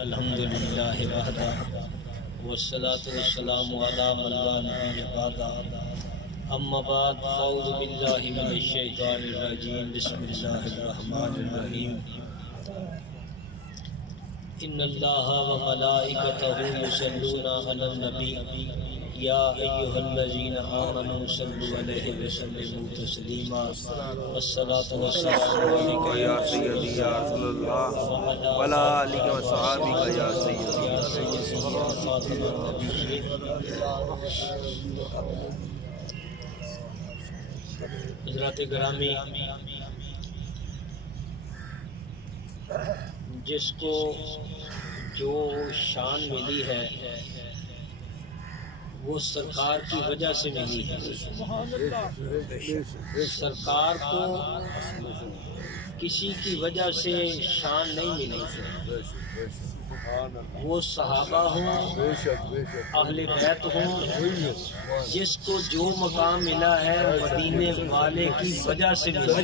الحمدللہ وحدہ والصلاة والسلام علی من لا نبی بعدہ اما بعد فاعوذ باللہ من الشیطان الرجیم بسم اللہ الرحمن الرحیم ان اللہ وملائکتہ یصلون علی النبی یا ایھا الذین آمنوا صلوا علیہ وسلموا تسلیما والصلاة والسلام علیک یا سیدی یا رسول اللہ وعلی آلہ وصحبہ یا سیدی یا سیدی یا خاتم النبیین۔ حضرات گرامی، جس کو جو شان ملی ہے وہ سرکار کی وجہ سے ملی ہے۔ سرکار کو کسی کی وجہ سے شان نہیں ملی، وہ صحابہ ہوں، اہل بیت ہوں، جس کو جو مقام ملا ہے مدینے والے کی وجہ سے ملا۔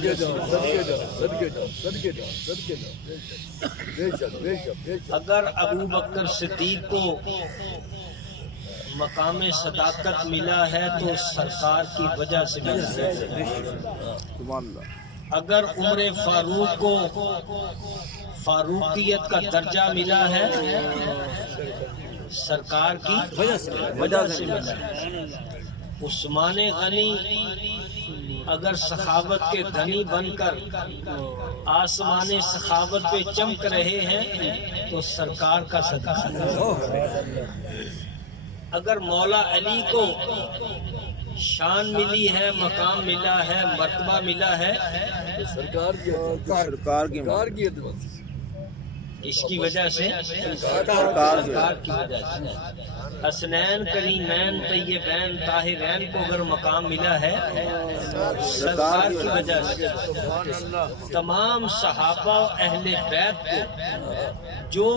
اگر ابو بکر صدیق کو مقام صداقت ملا ہے تو سرکار کی وجہ سے ملا ہے۔ اگر عمر فاروق کو فاروقیت کا درجہ ملا ہے سرکار کی وجہ سے ملا ہے۔ عثمان غنی اگر سخاوت کے دھنی بن کر آسمان سخاوت پہ چمک رہے ہیں تو سرکار کا صدقہ ہے۔ اگر مولا علی کو شان ملی ہے، مقام ملا ہے، مرتبہ ملا ہے، سرکار کی اس کی وجہ سے سرکار کی وجہ سے۔ حسنین کریمین طیبین طاہرین کو اگر مقام ملا ہے سرکار کی وجہ سے۔ تمام صحابہ اہل بیت کو جو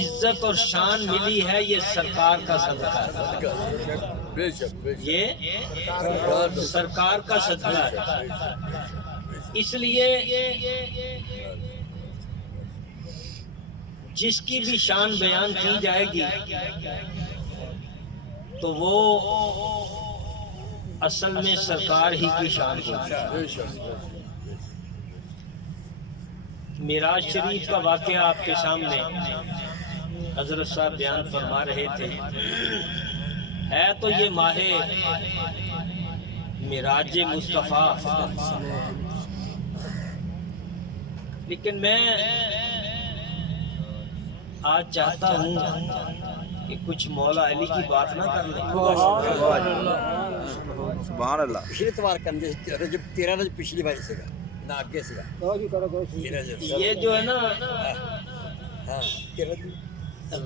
عزت اور شان ملی ہے یہ سرکار کا صدقہ ہے، یہ سرکار کا صدقہ ہے۔ اس لیے جس کی بھی شان بیان کی جائے گی تو وہ اصل میں سرکار ہی کی شان ہوگی۔ معراج شریف کا واقعہ آپ کے سامنے حضرت صاحب بیان فرما رہے تھے۔ ہے تو یہ ماہ معراج مصطفیٰ، لیکن میں آج چاہتا ہوں کہ کچھ مولا علی کی بات نہ کر لیں۔ سبحان اللہ۔ پچھلے اتوار کرنے رجب 13 رجب پچھلی باری سے گا نہ آگے سے گا۔ یہ جو ہے نا ہاں 13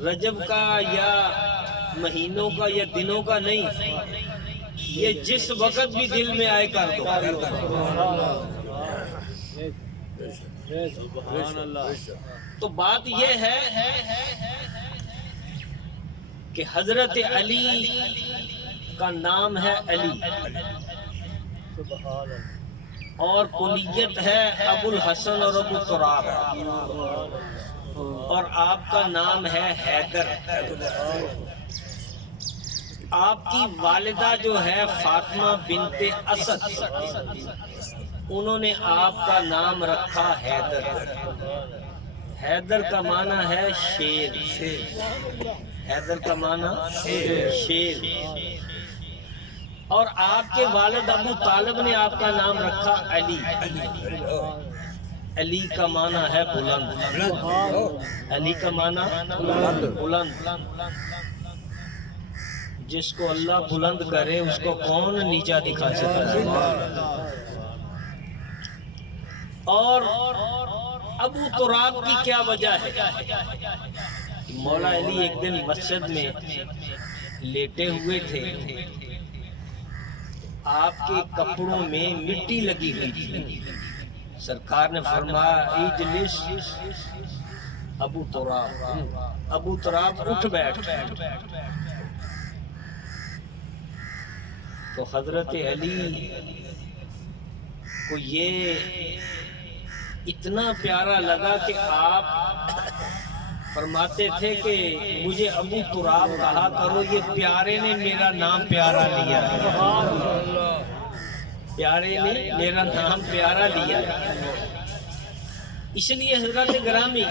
رجب کا یا مہینوں کا یا دنوں کا نہیں، یہ جس وقت بھی دل میں آئے کر دو۔ تو بات یہ ہے کہ حضرت علی کا نام ہے علی اور کنیت ہے ابو الحسن اور ابو تراب، اور آپ کا نام ہے حیدر۔ آپ کی والدہ جو ہے فاطمہ بنت اسد، انہوں نے آپ کا نام رکھا حیدر۔ حیدر کا معنی ہے شیر، حیدر کا معنی شیر۔ اور آپ کے والد ابو طالب نے آپ کا نام رکھا علی۔ علی کا معنی ہے بلند، علی کا معنی بلند۔ جس کو اللہ بلند کرے اس کو کون نیچا دکھا سکتا ہے۔ اور ابو تراب کی کیا وجہ ہے؟ مولا علی ایک دن مسجد میں لیٹے ہوئے تھے، آپ کے کپڑوں میں مٹی لگی ہوئی تھی۔ سرکار نے فرمایا اجلس ابو تراب۔ ابو تراب اٹھ بیٹھ۔ تو حضرت علی کو یہ اتنا پیارا لگا کہ آپ فرماتے تھے کہ مجھے ابو تراب کہا کرو، یہ پیارے نے میرا نام پیارا لیا ہے، پیارے نے میرا نام پیارا لیا ہے۔ اس لیے حضرت گرامی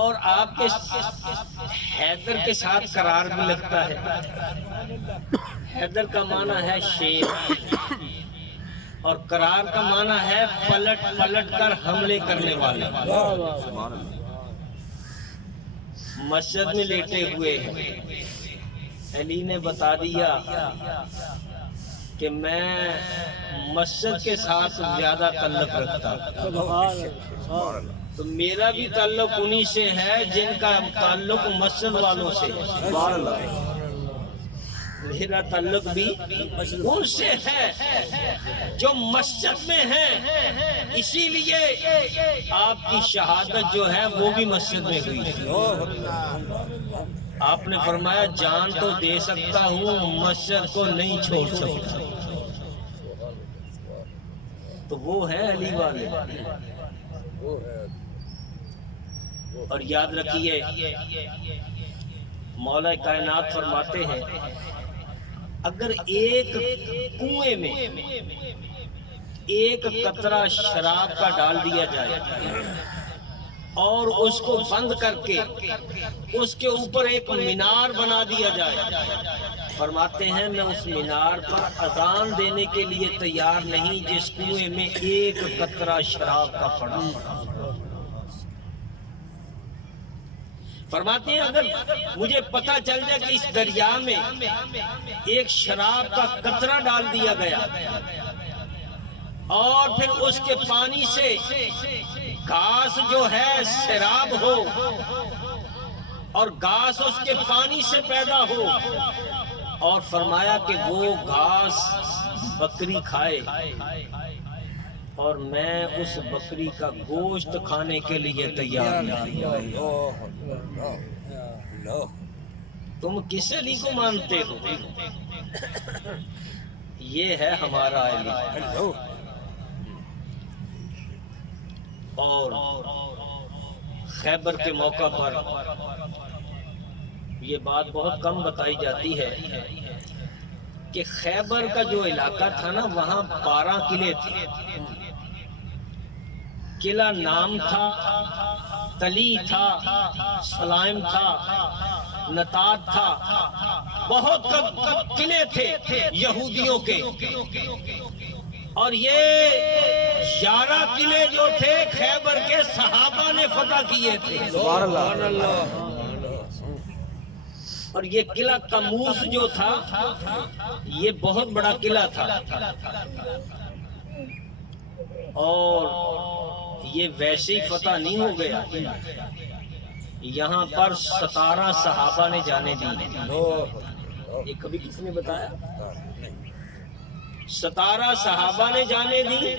اور آپ کے حیدر کے ساتھ قرار بھی لگتا ہے۔ حیدر کا معنی ہے شیر اور قرار کا معنی ہے پلٹ پلٹ کر حملے کرنے والا۔ مسجد میں لیٹے ہوئے ہیں، علی نے بتا دیا کہ میں مسجد کے ساتھ زیادہ تعلق رکھتا ہوں، تو میرا بھی تعلق انہی سے ہے جن کا تعلق مسجد والوں سے ہے۔ میرا تعلق بھی ان سے ہے جو مسجد میں ہیں، اسی لیے آپ کی شہادت جو ہے وہ بھی مسجد میں ہوئی۔ آپ نے فرمایا جان تو دے سکتا ہوں، مسجد کو نہیں چھوڑ سکتا۔ تو وہ ہے علی والے۔ اور یاد رکھیے مولا کائنات فرماتے ہیں اگر ایک کنویں میں ایک قطرہ شراب کا ڈال دیا جائے اور اس کو بند کر کے اس کے اوپر ایک مینار بنا دیا جائے، فرماتے ہیں میں اس مینار پر اذان دینے کے لیے تیار نہیں جس کنویں میں ایک قطرہ شراب کا پڑا۔ فرماتے ہیں اگر مجھے پتہ چل جائے کہ اس دریا میں ایک شراب کا قطرہ ڈال دیا گیا اور پھر اس کے پانی سے گھاس جو ہے سیراب ہو اور گھاس اس کے پانی سے پیدا ہو، اور فرمایا کہ وہ گھاس بکری کھائے اور میں اس بکری کا گوشت کھانے کے لیے تیار نہیں۔ تم کس علی کو مانتے ہو؟ یہ ہے ہمارا علی۔ اور خیبر کے موقع پر یہ بات بہت کم بتائی جاتی ہے کہ خیبر کا جو علاقہ تھا نا وہاں 12 قلعے تھے۔ قلعہ نام تھا، تلی تھا، سلائم تھا، نتاد تھا، بہت قلعے تھے یہودیوں کے، اور یہ 11 قلعے جو تھے خیبر کے صحابہ نے فتح کیے تھے۔ سبحان اللہ۔ اور یہ قلعہ قموس جو تھا یہ بہت بڑا قلعہ تھا، اور یہ ویسے ہی فتح نہیں ہو گیا، یہاں پر 17 صحابہ نے جانے دی۔ یہ کبھی کسی نے بتایا؟ 17 صحابہ نے جانے دی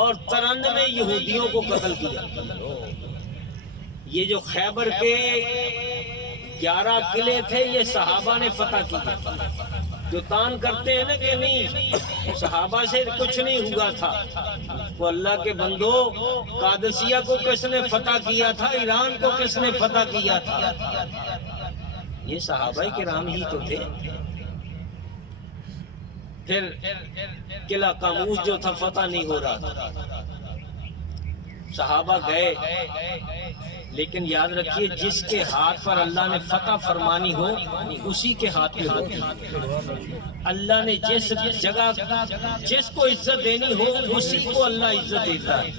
اور 93 یہودیوں کو قتل کیا۔ یہ جو خیبر کے 11 قلعے تھے یہ صحابہ نے فتح کیا۔ جو تان کرتے ہیں نا کہ نہیں صحابہ سے کچھ نہیں ہوا تھا، وہ اللہ کے بندو قادسیہ کو کس نے فتح کیا تھا، ایران کو کس نے فتح کیا تھا؟ یہ صحابہ کرام ہی تو تھے۔ پھر قلعہ قاموس جو تھا فتح نہیں ہو رہا تھا، صحابہ گئے، لیکن یاد رکھیے جس کے ہاتھ پر اللہ نے فتح فرمانی ہو اسی کے ہاتھ میں ہوتی ہے۔ اللہ نے جس جگہ جس کو عزت دینی ہو اسی کو اللہ عزت دیتا ہے۔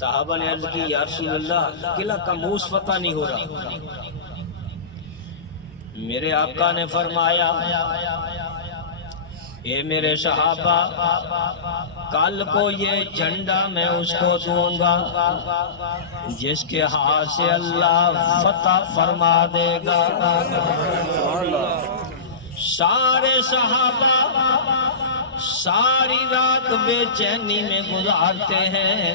صحابہ نے عرض کی یا رسول اللہ قلعہ قاموس فتح نہیں ہو رہا۔ میرے آقا نے فرمایا اے میرے صحابہ کل کو یہ جھنڈا میں اس کو دوں گا جس کے ہاتھ سے اللہ فتح فرما دے گا۔ سارے صحابہ ساری رات بے چینی میں گزارتے ہیں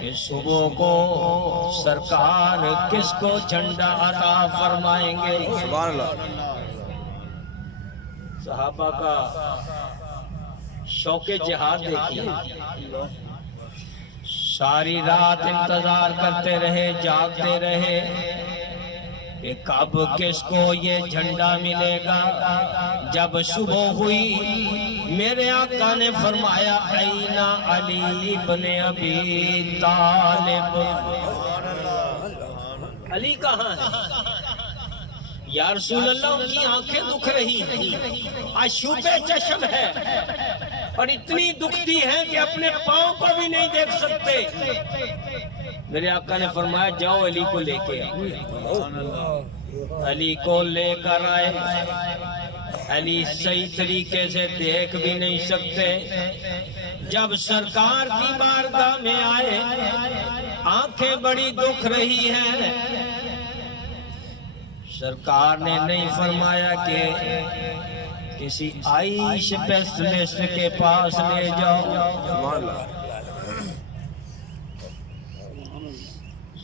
کہ صبح کو سرکار کس کو جھنڈا عطا فرمائیں گے۔ سبحان اللہ۔ صحابہ کا شوق جہاد دیکھیے، ساری رات انتظار کرتے رہے، جاگتے رہے کہ کب کس کو یہ جھنڈا ملے گا۔ جب صبح ہوئی میرے آقا نے فرمایا این علی بن ابی طالب، علی کہاں ہے؟ یا رسول اللہ ان کی آنکھیں دکھ رہی ہیں، آشوب چشم ہے اور اتنی دکھتی ہیں کہ اپنے پاؤں کو بھی نہیں دیکھ سکتے۔ میرے آقا نے فرمایا جاؤ علی کو لے کے آؤ۔ علی کو لے کر آئے، علی صحیح طریقے سے دیکھ بھی نہیں سکتے۔ جب سرکار کی بارگاہ میں آئے، آنکھیں بڑی دکھ رہی ہیں۔ سرکار نے نہیں فرمایا کہ کسی عائش اسپیشلسٹ کے پاس لے جاؤ،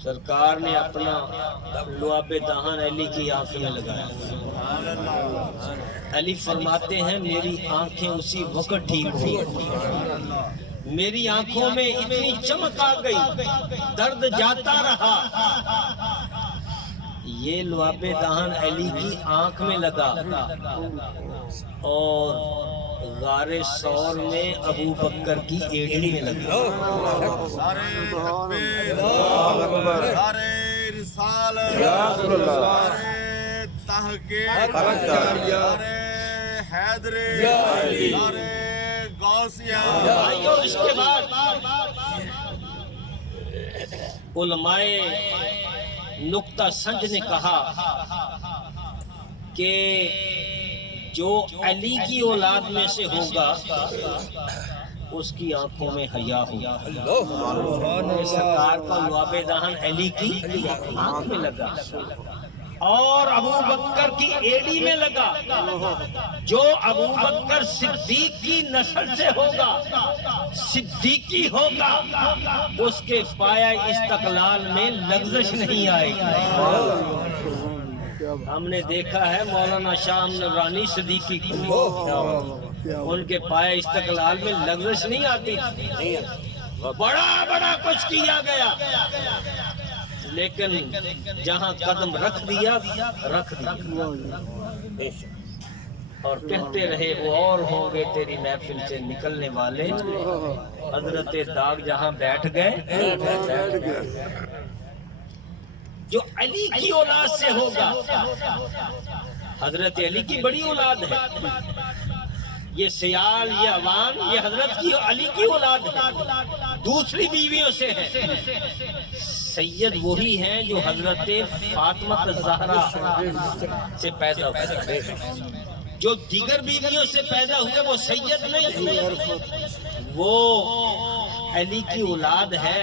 سرکار نے اپنا لعاب دہن علی کی آنکھ میں لگایا۔ علی فرماتے ہیں میری آنکھیں اسی وقت ٹھیک ہوئی، میری آنکھوں میں اتنی چمک آ گئی، درد جاتا رہا۔ یہ لعاب دہن علی کی آنکھ میں لگا اور غار ثور میں ابو بکر کی ایڑی میں لگا۔ اس کے بعد علماء نقطہ سنج نے کہا کہ جو علی کی اولاد میں سے ہوگا اس کی آنکھوں میں حیا ہوگا۔ سرکار کا لعاب دہن علی کی آنکھ میں لگا اور ابو بکر کی ایڑی میں لگا۔ جو ابو بکر صدیق کی نسل سے ہوگا، صدیقی ہوگا، اس کے پایہ استقلال میں لغزش نہیں آئے گی۔ ہم نے دیکھا ہے مولانا شاہ نورانی صدیقی کو، ان کے پایہ استقلال میں لغزش نہیں آتی، بڑا بڑا کچھ کیا گیا، لیکن جہاں قدم رکھ دیا رکھ دیا، اور کہتے رہے وہ اور ہوں گے تیری محفل سے نکلنے والے۔ حضرت داغ جہاں بیٹھ گئے، جو علی کی اولاد سے ہوگا، حضرت علی کی بڑی اولاد ہے، یہ سیال، یہ عوام، یہ حضرت کی علی کی اولاد ہے، دوسری بیویوں سے ہے۔ سید وہی ہیں جو حضرت فاطمہ الزہرا سے پیدا ہوئے، جو دیگر بیویوں سے پیدا ہوئے وہ سید نہیں، وہ علی کی اولاد ہے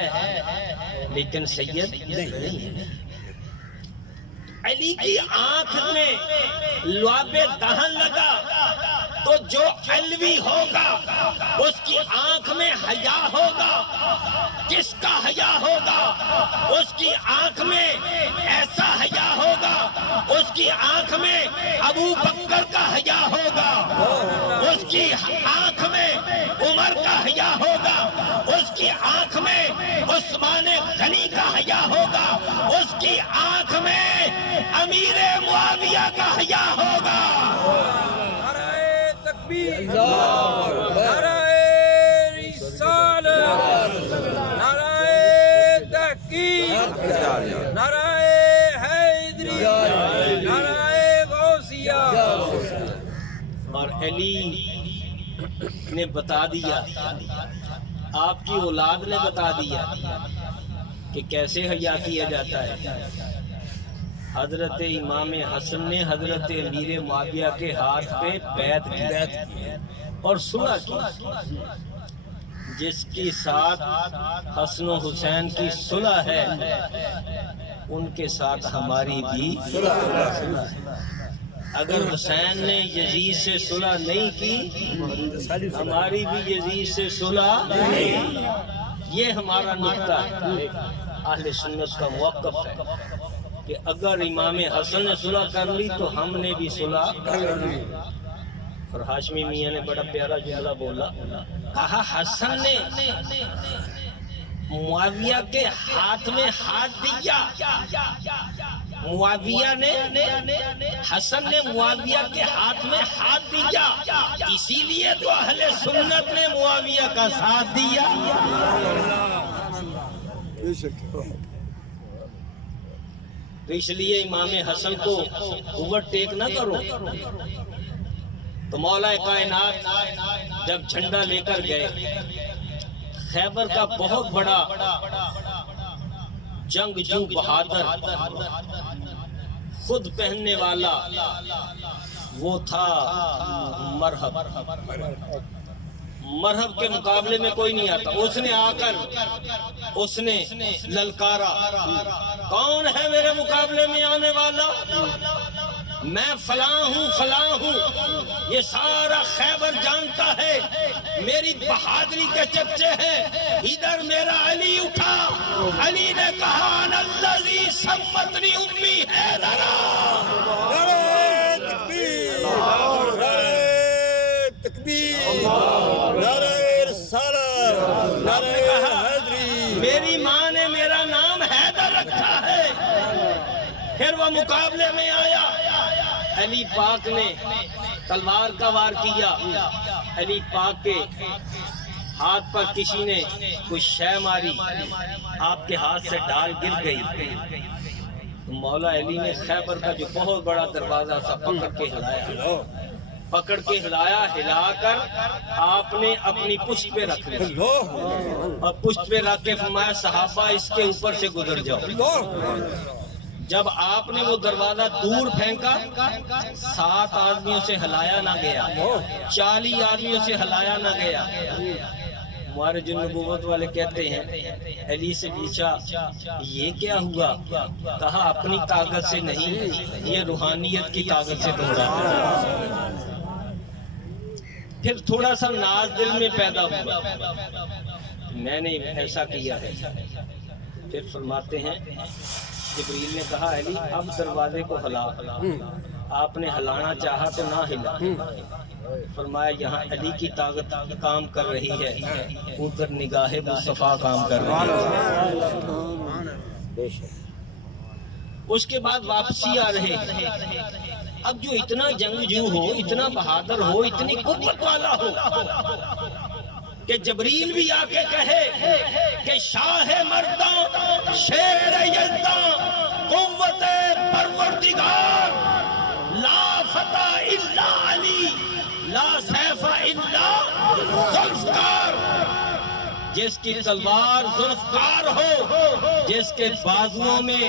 لیکن سید نہیں ہے۔ علی کی آنکھ میں لعاب دہن لگا تو جو علوی ہوگا اس کی آنکھ میں حیا ہوگا۔ کس کا حیا ہوگا؟ اس کی آنکھ میں ایسا حیا ہوگا، اس کی آنکھ میں ابو بکر کا حیا ہوگا، اس کی آنکھ میں عمر کا حیا ہوگا، اس کی آنکھ میں عثمان غنی کا حیا ہوگا، اس کی آنکھ میں امیر معاویہ کا حیا ہوگا۔ نعرہ تکبیر، نعرہ رسالت، نعرہ تحقیق، نعرہ حیدری، نعرہ غوثیہ۔ اور علی نے بتا دیا، آپ کی اولاد نے بتا دیا کہ کیسے حیا کیا جاتا ہے۔ حضرت امام حسن نے حضرت امیر معاویہ کے ہاتھ پہ بیعت کی اور صلح کی، جس کی ساتھ حسن و حسین کی صلح ہے ان کے ساتھ ہماری بھی صلح ہے۔ اگر حسین نے یزید سے صلح نہیں کی، ہماری بھی یزید سے صلح نہیں۔ یہ ہمارا نقطہ ہے، اہل سنت کا موقف ہے کہ اگر امام حسن نے صلح کر لی تو ہم نے بھی صلح کر لی۔ اور ہاشمی میاں نے بڑا پیارا جملہ بولا، کہا حسن نے معاویہ کے ہاتھ میں ہاتھ دیا، معاویہ نے حسن نے معاویہ کے ہاتھ میں ہاتھ دیا، اسی لیے تو اہل سنت نے معاویہ کا ساتھ دیا۔ تو اس لیے امام حسن کو اوورٹیک نہ کرو۔ تو مولا کائنات جب جھنڈا لے کر گئے، خیبر کا بہت بڑا جنگجو بہادر خود پہننے والا وہ تھا مرحب۔ مرحب کے مقابلے میں کوئی نہیں آتا۔ اس نے آ کر اس نے للکارا، کون ہے میرے مقابلے میں آنے والا؟ میں فلاں ہوں فلاں ہوں، یہ سارا خیبر جانتا ہے، میری بہادری کے چرچے ہیں۔ ادھر میرا علی اٹھا، علی نے کہا انا الذی سمتنی امی حیدرا۔ میری ماں نے میرا نام حیدر رکھا ہے۔ پھر وہ مقابلے میں آیا، علی پاک نے تلوار کا وار کیا، علی پاک کے ہاتھ پر کسی نے کوئی شے ماری، آپ کے ہاتھ سے ڈال گر گئی۔ مولا علی نے خیبر کا جو بہت بڑا دروازہ تھا پکڑ کے ہلایا، ہلا کر آپ نے اپنی پشت پہ رکھ لیا اور پشت پہ رکھ کے فرمایا صحابہ اس کے اوپر سے گزر جاؤ۔ جب آپ نے وہ دروازہ دور پھینکا، 7 آدمیوں سے ہلایا نہ گیا، 40 آدمیوں سے ہلایا نہ گیا۔ ہمارے جو نبوت والے کہتے ہیں، علی سے پوچھا یہ کیا ہوا؟ کہا اپنی طاقت سے نہیں، یہ روحانیت کی طاقت سے دوڑا۔ پھر تھوڑا سا ناز دل میں پیدا ہوا، میں نے ایسا کیا ہے۔ پھر فرماتے ہیں جبریل نے کہا علی اب دروازے کو ہلا۔ آپ نے ہلانا چاہا تو نہ ہلا۔ فرمایا یہاں علی کی طاقت کام کر رہی ہے، ادھر نگاہ مصطفیٰ کام کر رہی ہے۔ اس کے بعد واپسی آ رہے۔ اب جو اتنا جنگجو ہو، اتنا بہادر ہو، اتنی قوت والا ہو کہ جبریل بھی آ کے کہے کہ شاہ مرداں شیر یزداں قوت پروردگار، لا فتح الا علی لا سیف الا ذوالفقار، جس کی تلوار ذوالفقار ہو، جس کے بازوؤں میں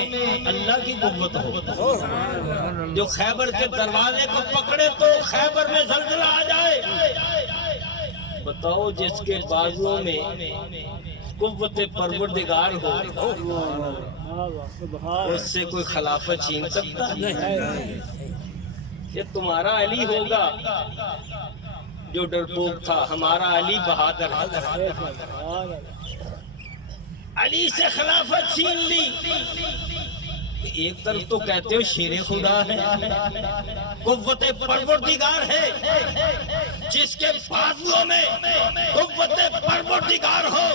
اللہ کی قوت ہو، جو خیبر کے دروازے کو پکڑے تو خیبر میں زلزلہ آ جائے۔ بتاؤ جس کے بازوؤں میں قوت پروردگار ہو، اس سے کوئی خلافت چھین سکتا ہے؟ یہ تمہارا علی ہوگا جو ڈرپوک تھا، ہمارا علی بہادر ہے۔ علی سے خلافت چھین لی۔ ایک طرف تو کہتے ہو شیر خدا ہے، قوت پروردگار ہے، جس کے بازوؤں میں قوت پروردگار ہو،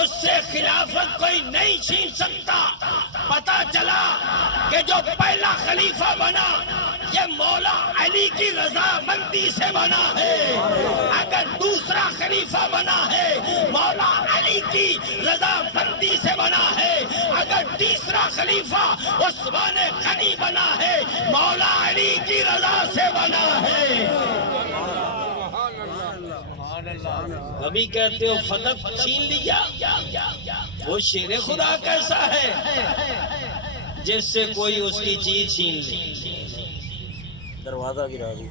اس سے خلافت کوئی نہیں چھین سکتا۔ پتہ چلا کہ جو پہلا خلیفہ بنا یہ مولا علی کی رضامندی سے بنا ہے، اگر دوسرا خلیفہ بنا ہے مولا علی کی رضامندی سے بنا ہے، اگر تیسرا خلیفہ عثمان غنی بنا ہے مولا علی کی رضا سے بنا ہے۔ کبھی کہتے ہو فتح چھین لیا، وہ شیر خدا کیسا ہے جس سے کوئی اس کی چیز چھین لی؟ دروازہ گرا دی۔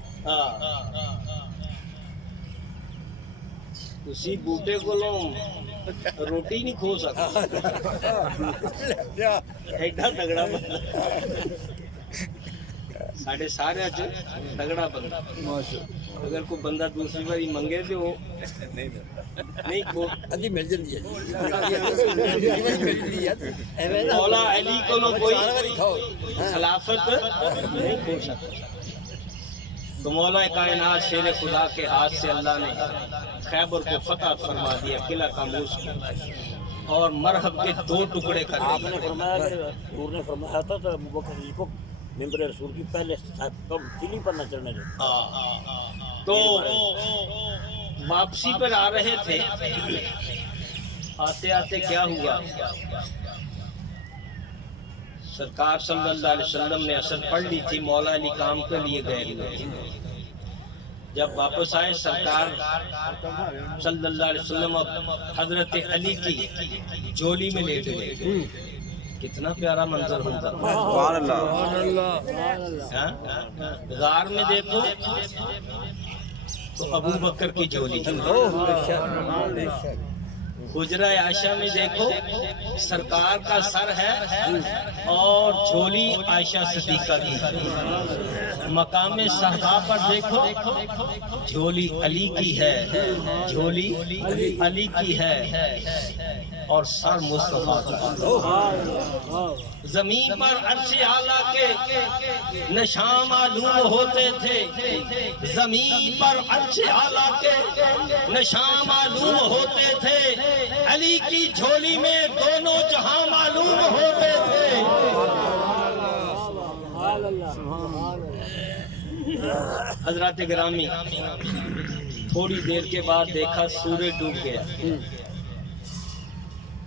اسی بوٹے کو لوگ روٹی نہیں کھو سکتا، ایڈا تگڑا بندہ، ساڑھے سارے تگڑا بندہ۔ اگر کوئی بندہ دوسری باری منگے تو وہ نہیں کھو، ادھی مل جاتی ہے۔ مولا علی کو کوئی خلافت نہیں کھو سکتا۔ تو مولا کائنات شیر خدا کے ہاتھ سے اللہ نے خیبر کو فتح فرما دیا، قلعہ کاموس کو، اور مرحب کے 2 ٹکڑے کر آپ دیے۔ نے فرمایا کہ حضور نے فرمایا تھا تو ابو بکر صدیق کو ممبر رسول کی پہلے کب سیلی پر نہ چڑھنے دیں۔ تو واپسی پر آ رہے تھے، آتے آتے کیا ہوا، سرکار صلی اللہ علیہ وسلم نے اثر پڑھ لی تھی، مولا علی کام کے لیے گئے ہوئے تھے۔ جب واپس آئے سرکار صلی اللہ علیہ وسلم حضرت علی کی جولی میں لیٹ گئے۔ کتنا پیارا منظر ہوتا، سبحان اللہ۔ ہاں؟ غار میں دیکھو تو ابو بکر کی جولی، حجرہ عائشہ میں دیکھو سرکار کا سر ہے اور جھولی عائشہ صدیقہ کی، مقام صحابہ پر دیکھو جھولی علی کی ہے، جھولی علی کی ہے اور سر مصطفیٰ کا۔ زمین پر عرش اعلیٰ کے نشان معلوم ہوتے تھے، زمین پر عرش اعلیٰ کے نشان معلوم ہوتے تھے، علی کی جھولی میں دونوں جہاں معلوم ہوتے تھے۔ حضرات گرامی، تھوڑی دیر کے بعد دیکھا سورج ڈوب گیا،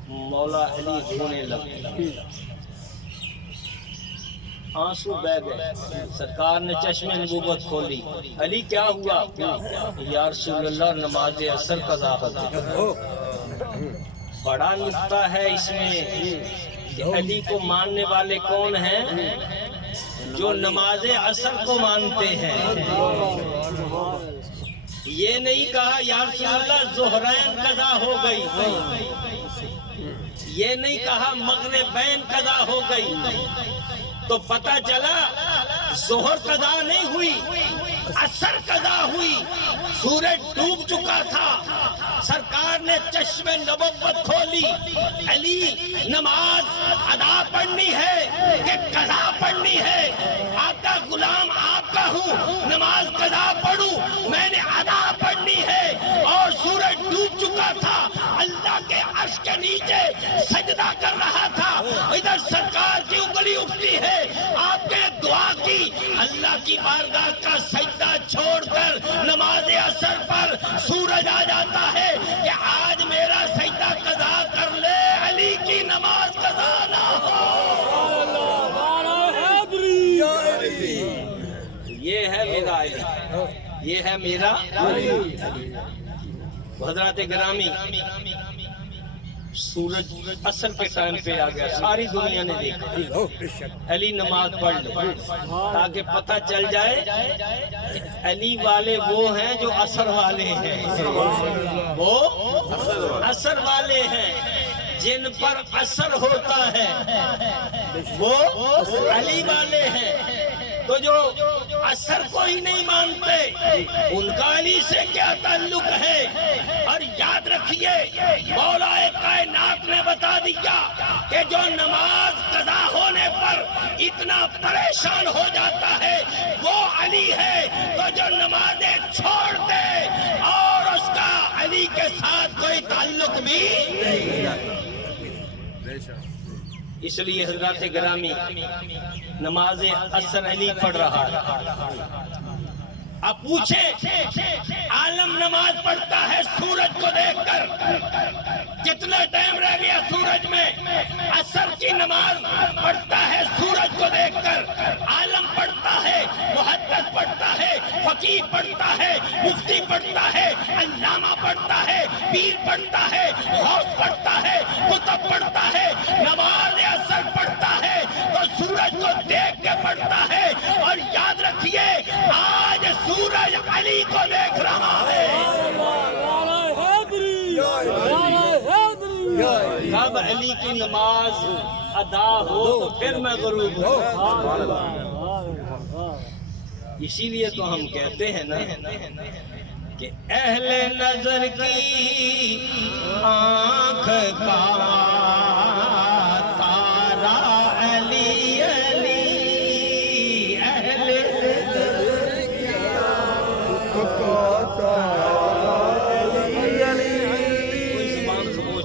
مولا علی رونے لگے، آنسو بہ گئے۔ سرکار نے چشم نبوت کھولی، علی کیا ہوا؟ یا رسول اللہ نماز عصر قضا کرتے۔ بڑا نکتہ ہے اس میں کہ علی کو ماننے والے کون ہیں؟ جو نماز عصر کو مانتے ہیں۔ یہ نہیں کہا یا رسول اللہ ظہرین قضا ہو گئی، یہ نہیں کہا مغربین قضا ہو گئی، تو پتہ چلا ظہر قضا نہیں ہوئی، عصر قضا ہوئی، سورج ڈوب چکا تھا۔ سرکار نے چشم نبوت کھولی، علی نماز ادا پڑھنی ہے کہ قضا پڑھنی ہے؟ آقا غلام آپ کا ہوں، نماز قضا پڑھوں، میں نے ادا پڑھنی ہے۔ اور سورج ڈوب چکا تھا، اللہ کے عرش کے نیچے سجدہ کر رہا تھا، ادھر سرکار کی انگلی اٹھتی ہے، آپ نے دعا کی، اللہ کی بارگاہ کا سجدہ چھوڑ کر نماز عصر پر سورج آ جاتا ہے کہ آج میرا سجدہ قضا کر لے، علی کی نماز قضا نہ ہو۔ یہ ہے میرا علی، یہ ہے میرا علی۔ حضرات گرامی، سورج عصر کے ٹائم پہ آ گیا، ساری دنیا نے دیکھا، علی نماز پڑھ لے تاکہ پتہ چل جائے کہ علی والے وہ ہیں جو عصر والے ہیں، وہ عصر والے ہیں، جن پر اثر ہوتا ہے وہ علی والے ہیں۔ تو جو اثر کو ہی نہیں مانتے ان کا علی سے کیا تعلق ہے؟ اور یاد رکھیے مولا کائنات نے بتا دیا کہ جو نماز قضا ہونے پر اتنا پریشان ہو جاتا ہے وہ علی ہے، تو جو نمازیں چھوڑ دے اور اس کا علی کے ساتھ کوئی تعلق بھی نہیں۔ اس لیے حضرات گرامی نماز عصر علی پڑھ رہا ہے۔ اب پوچھیں عالم نماز پڑھتا ہے سورج کو دیکھ کر، کتنا ٹائم رہ گیا سورج میں؟ عصر کی نماز پڑھتا ہے سورج کو دیکھ کر، عالم پڑھتا ہے، محدث پڑھتا ہے، فقیہ پڑھتا ہے، مفتی پڑھتا ہے، علامہ پڑھتا ہے، پیر پڑھتا ہے، غوث پڑھتا ہے، کتب پڑھتا ہے، نماز عصر پڑھتا ہے تو سورج کو دیکھ کے پڑھتا ہے۔ اور یاد رکھیے آج سورج علی کو دیکھ رہا ہے۔ جب علی کی نماز ادا ہو تو پھر میں غروب ہوں۔ اسی لیے تو ہم کہتے ہیں نا کہ اہل نظر کی آنکھ کا تارا علی علی، اہل نظر کی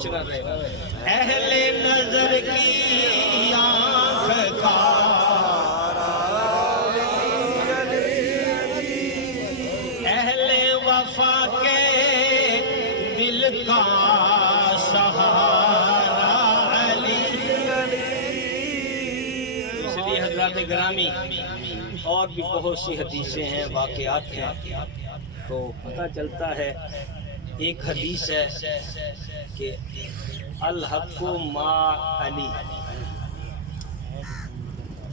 سنا رہے اہل نظر کی آنکھ کا اہل وفا کے دل کا سہارا علی. اس لیے حضرات گرامی اور بھی بہت سی حدیثیں ہیں، واقعات ہیں، تو پتہ چلتا ہے. ایک حدیث ہے کہ الحق ما علی،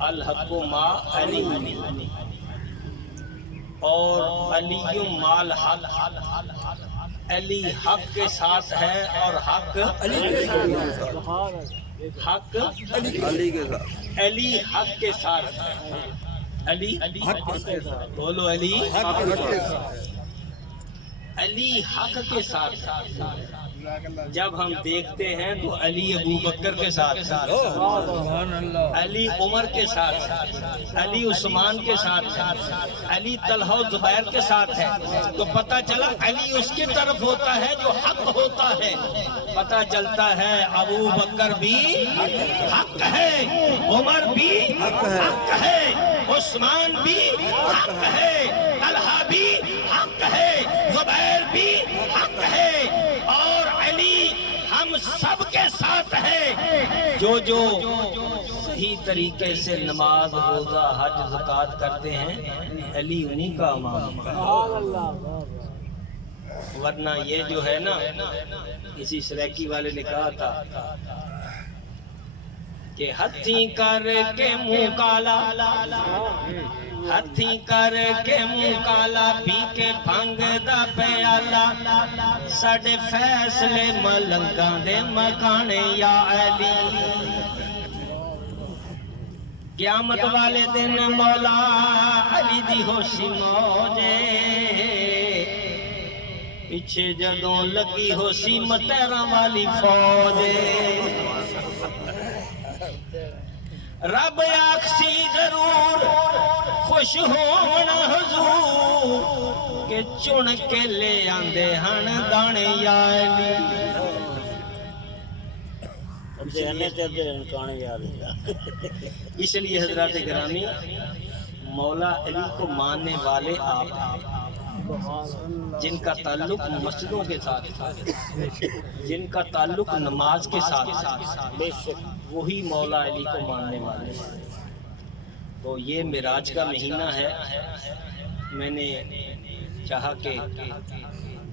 الحق ما علی، اور علی مال حق، علی حق کے ساتھ ہے اور حق علی حق علی کے ساتھ علی حق کے ساتھ ہے. علی بولو علی علی حق کے ساتھ. جب ہم دیکھتے ہیں تو علی ابو بکر کے ساتھ، علی عمر کے ساتھ، علی عثمان کے ساتھ، علی طلحہ و زبیر کے ساتھ ہے، تو پتہ چلا علی اس کی طرف ہوتا ہے جو حق ہوتا ہے. پتہ چلتا ہے ابو بکر بھی حق ہے، عمر بھی حق ہے، عثمان بھی حق ہے، طلحہ بھی حق ہے، زبیر بھی حق ہے، اور علی ہم سب کے ساتھ ہے. جو صحیح طریقے سے نماز، روزہ، حج، زکوٰۃ کرتے ہیں، علی انہی کا امام ہے. ورنہ یہ جو ہے نا، کسی سریکی والے نے کہا تھا کہ ہتھی کر کے منہ کالا، ہتھی کر کے منہ کالا، پی کے بھنگ دا پیالہ، ساڈے فیصلے ملنگاں دے مکانے یا علی. قیامت والے دن مولا علی دی ہوسی موجے، پیچھے جدوں لگی ہوسی متیراں والی فوج. رب آکسی ضرور خوش ہونا حضور کہ چن کے لے آندے ہن دانے یا علی. اس لیے حضرات گرامی مولا علی کو ماننے والے آپ جن کا تعلق مسجدوں کے ساتھ تھا، جن کا تعلق نماز کے ساتھ تھا، وہی مولا علی کو ماننے والے. تو یہ معراج کا مہینہ ہے. میں نے چاہا کہ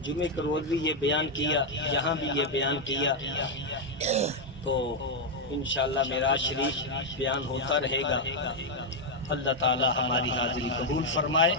جمعے کے روز بھی یہ بیان کیا، یہاں بھی یہ بیان کیا، تو انشاءاللہ معراج شریف بیان ہوتا رہے گا. اللہ تعالی ہماری حاضری قبول فرمائے.